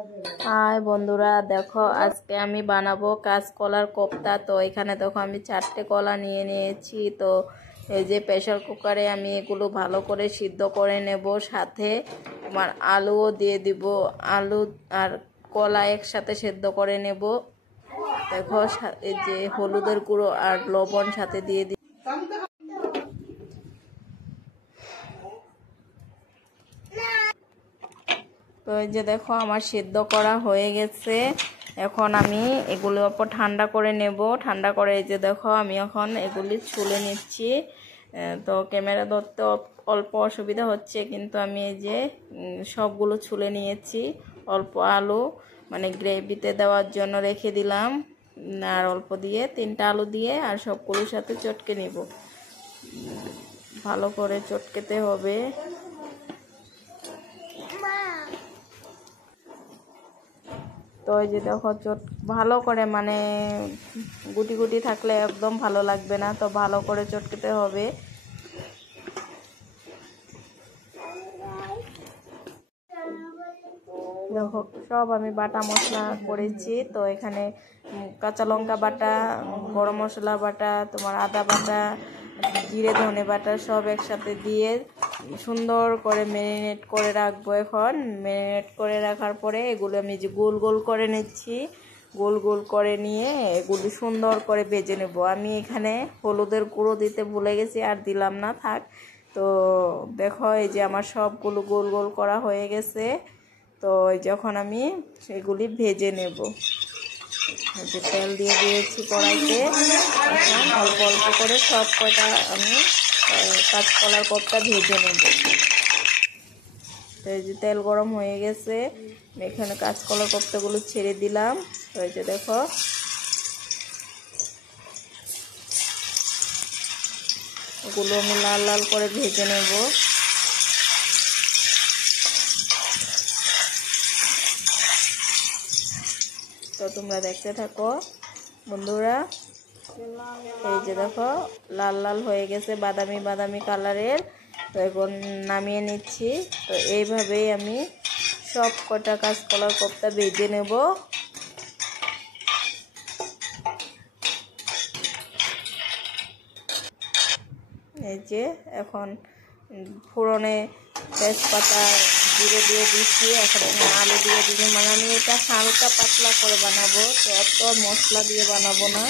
High বন্ধুরা, দেখো আজকে আমি বানাবো কাঁচকলার কোপ্তা। তো এখানে দেখো আমি 4টে কলা নিয়ে নিয়েছি। তো এই যে প্রেসার কুকারে আমি এগুলো ভালো করে সিদ্ধ করে নেব, সাথে তোমার আলুও দিয়ে দিব। আলু আর কলা একসাথে সিদ্ধ করে নেব। দেখো এই যে হলুদের গুঁড়ো আর লবণ সাথে দিয়ে দিব। তো এই যে দেখো আমার সিদ্ধ করা হয়ে গেছে। এখন আমি এগুলোর ওপর ঠান্ডা করে নেব। ঠান্ডা করে এই যে দেখো আমি এখন এগুলি ছুলে নিচ্ছি। তো ক্যামেরা ধরতে অল্প অসুবিধা হচ্ছে, কিন্তু আমি এই যে সবগুলো ছুলে নিয়েছি। অল্প আলু মানে গ্রেভিতে দেওয়ার জন্য রেখে দিলাম, আর অল্প দিয়ে 3টা আলু দিয়ে আর সবগুলোর সাথে চটকে নিব। ভালো করে চটকেতে হবে। তো এই যে দেখো ভালো করে মানে গুটি গুটি থাকলে একদম ভালো লাগবে না, তো ভালো করে চটকেতে হবে। দেখো সব আমি বাটা মশলা করেছি। তো এখানে কাঁচা লঙ্কা বাটা, গরম মশলা বাটা, তোমার আদা বাটা, জিরে ধনে বাটা সব একসাথে দিয়ে সুন্দর করে ম্যারিনেট করে রাখবো। এখন ম্যারিনেট করে রাখার পরে এগুলো আমি যে গোল গোল করে নিচ্ছি। গোল গোল করে নিয়ে এগুলি সুন্দর করে ভেজে নেব। আমি এখানে হলুদের গুঁড়ো দিতে ভুলে গেছি, আর দিলাম না, থাক। তো দেখো এই যে আমার সবগুলো গোল গোল করা হয়ে গেছে। তো যখন আমি সেগুলি ভেজে নেব, যে তেল দিয়ে দিয়েছি কড়াইতে। এখন অল্প অল্প করে সব কটা আমি কাঁচকলার কোপ্তা ভেজে নেব। তো এই যে তেল গরম হয়ে গেছে, এখানে কাঁচকলার কোপ্তাগুলো ছেড়ে দিলাম। তো এই যে দেখো ওগুলো আমি লাল লাল করে ভেজে নেব। তো তোমরা দেখতে থাকো বন্ধুরা। এই যে দেখো লাল লাল হয়ে গেছে, বাদামি বাদামি কালারের। তো এখন নামিয়ে নিচ্ছি। তো এইভাবেই আমি সব কটা কাঁচকলার কোপ্তা ভেজে নেব। এই যে এখন ফোড়নে তেজপাতা জিরে দিয়ে দিচ্ছি। এখন আলু দিয়ে দিচ্ছি। মানে আমি এটা হালকা পাতলা করে বানাবো, তো অত মশলা দিয়ে বানাবো না।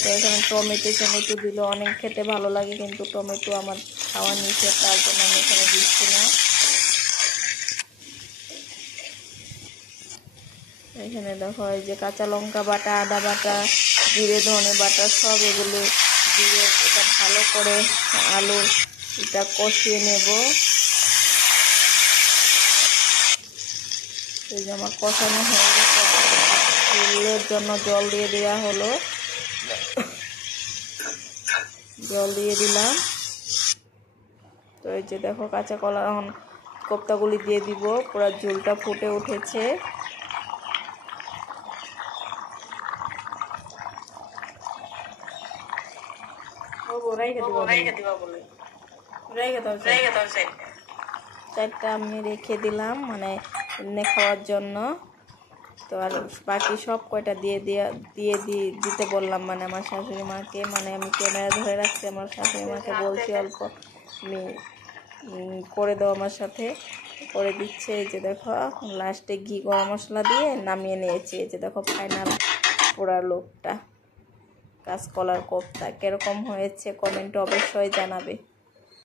তো এখানে টমেটো দিলে অনেক খেতে ভালো লাগে, কিন্তু টমেটো আমার খাওয়া নিষেধ, তার জন্য আমি এখানে দিচ্ছি না। এখানে দেখো এই যে কাঁচা লঙ্কা বাটা, আদা বাটা, জিরে ধনে বাটা সব এগুলো দিয়ে এটা ভালো করে আলু এটা কষিয়ে নেব। এই যে আমার কষানো হয়ে গেছে, ঝোলের জন্য জল দিয়ে দেওয়া হলো। জল দিয়ে দিলাম। তো এই যে দেখো কাঁচা কলা এখন কোপ্তাগুলি দিয়ে দিব। পুরো ঝোলটা ফুটে উঠেছে। চারটা আমি রেখে দিলাম মানে এমনি খাওয়ার জন্য। তো আর বাকি সব কয়টা দিতে বললাম, মানে আমার শাশুড়ি মাকে। মানে আমি ক্যামেরা ধরে রাখছি, আমার শাশুড়ি মাকে বলছি অল্প আমি করে দাও, আমার সাথে করে দিচ্ছে। এই যে দেখো লাস্টে ঘি গরম মশলা দিয়ে নামিয়ে নিয়েছি। এই যে দেখো ফাইনাল পুরা লোকটা কাঁচকলার কোপ্তা। কিরকম হয়েছে কমেন্টে অবশ্যই জানাবে।